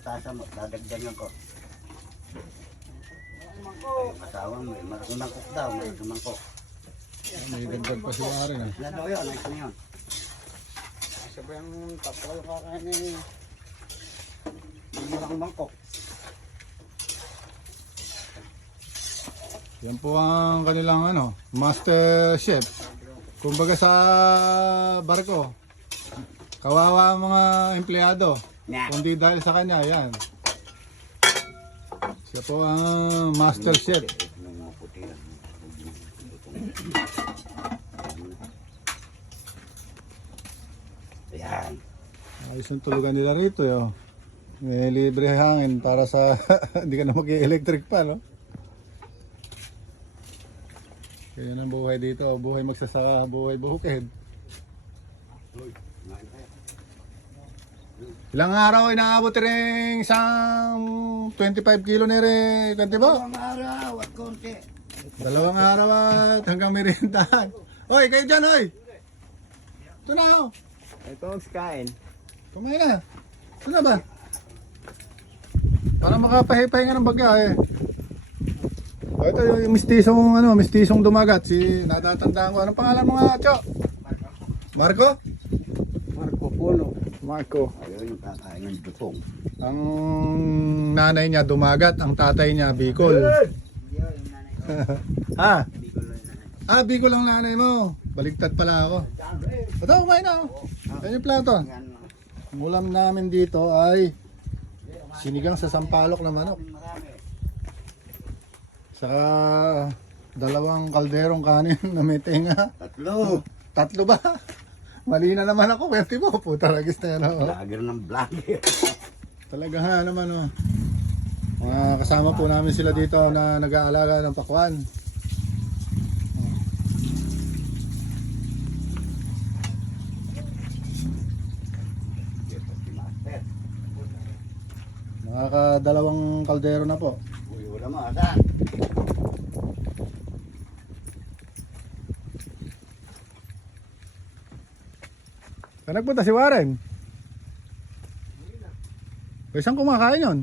tasa mo, dadagdagan ko. Masawang mo, mangkok daw, mangkok. May dagdag pa si Warren eh. Ano yun, ayos na yun. Sabi ang tapos kakain eh. Hindi lang mangkok. Yan po ang kanilang ano, master chef. Kumbaga sa barko, kawawa ang mga empleyado. Kundi dahil sa kanya, yan. Siya po ang master chef. Ayan. Ayos ang tulugan nila rito, yo. May libre hangin para sa hindi ka na mag-electric pa, no? Kaya ang buhay dito, buhay magsasaka, buhay bukid. Ilang araw ay naabot rin isang 25 kilo na rin, kanti ba? Dalawang araw at konti. 2 araw at hanggang merindahan. Hoy, kayo dyan, hoy! Ito na, oh! Ito ang kain. Kumain na. Ito na ba? Para makapahipahinga ng bagya eh. O, ito yung mistisong dumagat. Si natatandaan ko. Anong pangalan mo nga, Cho? Marco? Marco Polo. Marco. Ayun yung kakain ng dutong. Ang nanay niya dumagat, ang tatay niya Bicol. Ha? Ah, Bicol ang nanay mo. Baligtad pala ako. Ito, kumain na. Yan yung plato. Ang ulam namin dito ay sinigang sa sampalok na manok. Saka 2 kalderong kanin na may tenga. 3. 3 ba? Mali na naman ako. Pwerte mo. Puta ragis na yan. Oh. Vlogger ng vlogger. Talaga nga naman. Oh. Mga kasama po namin sila dito na nag-aalaga ng pakwan. Nakaka 2 kaldero na po. Uy, wala mo, asan? Saan nagpunta si Warren? Saan kumakain yun?